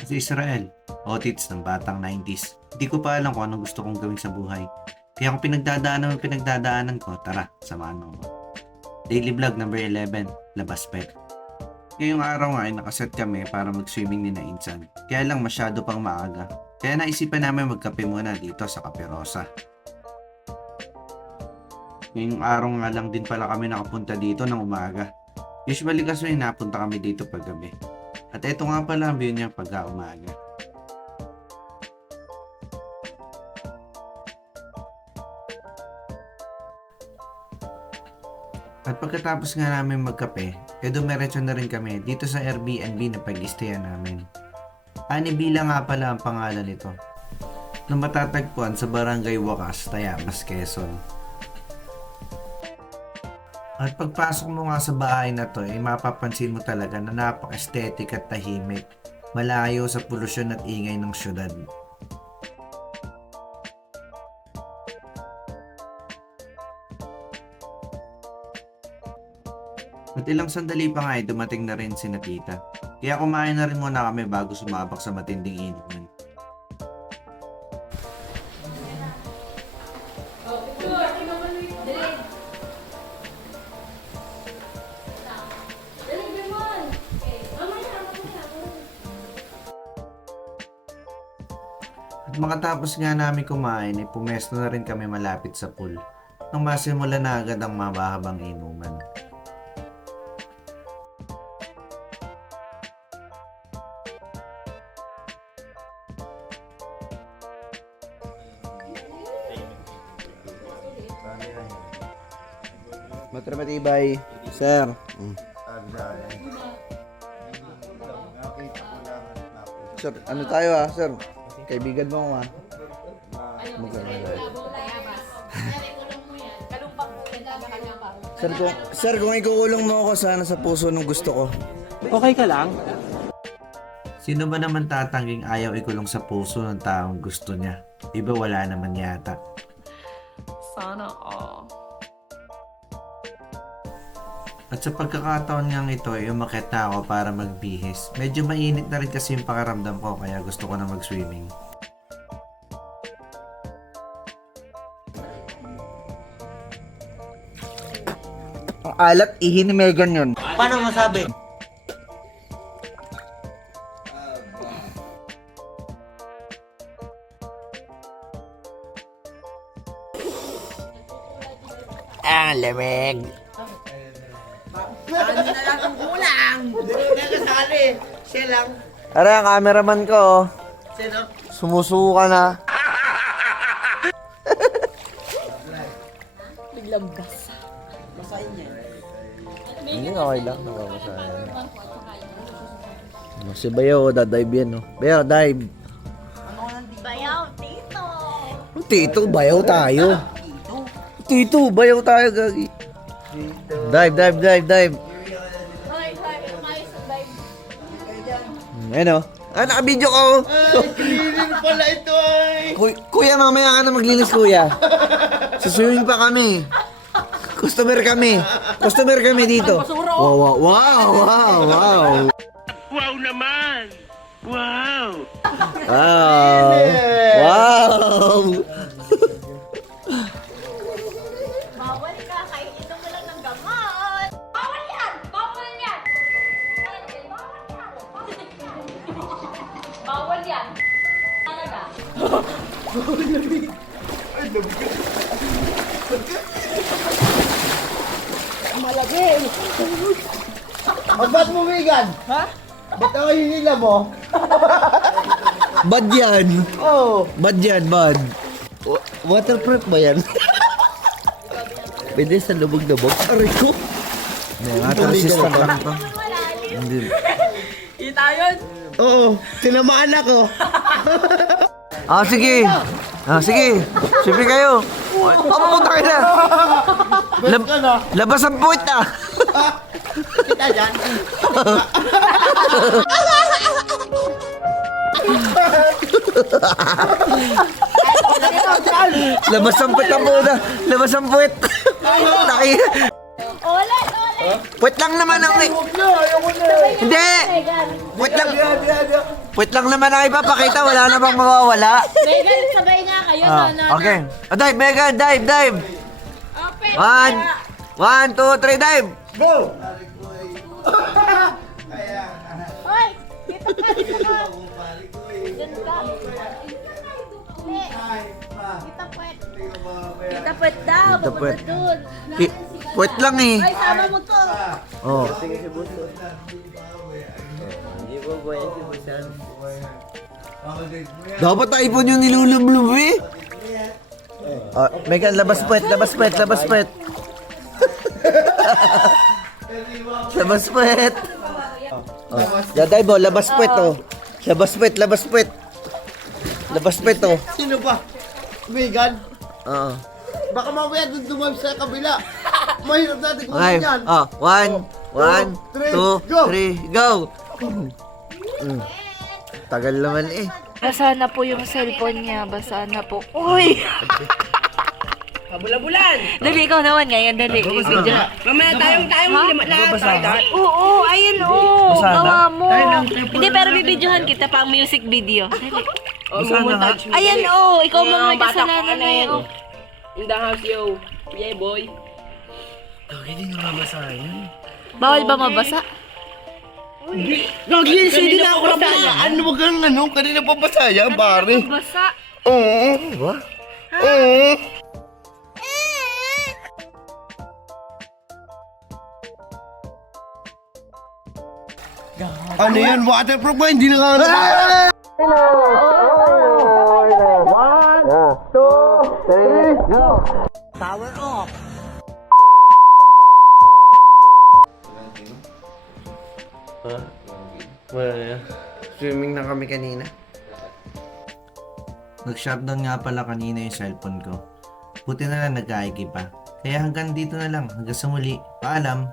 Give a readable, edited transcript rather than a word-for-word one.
Si Israel, otits ng batang 90s. Hindi ko pa alam kung anong gusto kong gawin sa buhay. Kaya kung pinagdadaanan ko, tara, samahan mo ko. Daily vlog number 11, labas pet. Ngayong araw nga ay nakaset kami para mag-swimming ni na Insan. Kaya lang masyado pang maaga. Kaya naisipan namin magkape muna dito sa Cafe Rosa. Ngayong araw nga lang din pala kami nakapunta dito ng umaga. Usually kasi napunta kami dito pag gabi. At eto nga pala ang view niya pagka umaga. At pagkatapos nga namin magkape, dumiretso na rin kami dito sa Airbnb na pag-istayan namin. Anibila nga pala ang pangalan nito, na matatagpuan sa Barangay Wakas, Tayabas, Quezon. At pagpasok mo nga sa bahay na to, mapapansin mo talaga na napaka-aesthetic at tahimik, malayo sa polusyon at ingay ng syudad. At ilang sandali pa nga ay dumating na rin si Tita. Kaya kumain na rin muna kami bago sumabak sa matinding inuman. At makatapos nga namin kumain ay pumesto na rin kami malapit sa pool nang masimula na agad ang mabahabang inuman. Matibay, sir. Sir, ano tayo sir? Kaibigan mo ako Sir, kung ikukulong mo ako sana sa puso ng gusto ko. Okay ka lang? Sino ba naman tatangging ayaw ikulong sa puso ng taong gusto niya? Iba wala naman yata. Sana all. At sa pagkakataon nga ito ay umakyat na ako para magbihis. Medyo mainit na rin kasi yung pakaramdam ko kaya gusto ko na mag-swimming. Ang alat, ihi ni Megan yun. Paano masabi? Ang lamig. Ano na lang ang kulang? Hindi na kasali. Siya lang. Tara, ang cameraman ko. Sino? Sumusuka na. Biglang gas. Masahin niya. Hindi, okay lang. Nakakasahin. Si Bayaw, dadive yan, no? Bayaw, dive. Bayaw, tito. Tito, bayaw tayo. Tito, bayaw tayo, gagi. Dive. Hoy, umayos ang dive. Ayun, o. Naka-video ko. Cleaning pala ito ay. Kuya, mamaya ka na maglinis, kuya. Suswimming pa kami. Customer kami dito. Wow. Wow naman! Wow! Wow. Bawal ka, kahit inom mo lang ng gamot. Bawal yan! Bawal yan! Talaga. Malagay! Ba't mo, Megan? Ha? Ba't ako hinila mo? Bad yan. Oo. Bad yan, bad. Waterproof ba yan? Pwede sa lubog-lubog. Aray ko. Water resistant lang ito. Hindi. Kita yun? Oo. Tinamaan ako. Sige. Sige kayo. Puta kayo na. Labas ang puwit Kita dyan. Labas ang puwit ang puta. Labas ang puwit. Ulit! Puwit lang naman ako eh. Huwag na, ayaw ko na. Hindi. Megan! Puwit lang. Biya. Puwet lang naman ang ipapakita. Wala na bang mawawala? Megan, sabay nga kayo. Okay. Dive, Megan. Dive. Open. 1, 2, 3, dive. Hoy! Dito ka, dito ka. Diyan ka. Hindi. Kita puwet. Kita puwet daw. Kita puwet. Pupunta dun. Puwet lang eh. Ay, sama mo to. Oh. Dapat iPhone yung nilulublub eh. Megan, labas puwet. Labas puwet. Labas puwet. Dive oh. Labas puwet oh. Labas puwet. Oh. Sino ba? Megan? Oo. Baka mamaya doon tumawag sa kabila. Mahirap natin kung Okay. yan. 1, 2, 3, 3, go! Tagal naman eh. Basa na po yung cellphone niya. Basa na po. Uy! Kabula-bulan! Dali, ikaw naman ngayon. Dali, i-video. Mamaya tayong lahat. Oo, ayun oo. Gawa mo. Hindi, pero bibidyohan kita pang music video. Dali. Mumontage mo. Ayan oo, ikaw Mga mo may bata kasalanan ka na yun. oh. In the house, yo. Yeah, boy. Bawal ba mabasa? Naglinis hindi na ako nabasa. Ano ba kang ano? Kanina pa basa yan, pare. Mabasa. Oo. Oo. Ano yan? Waterproof ba? Hindi na nga Swimming na kami kanina. Nag-shutdown nga pala kanina yung cellphone ko. Buti na lang nag-aiki pa. Kaya hanggang dito na lang. Hanggang sa muli. Paalam!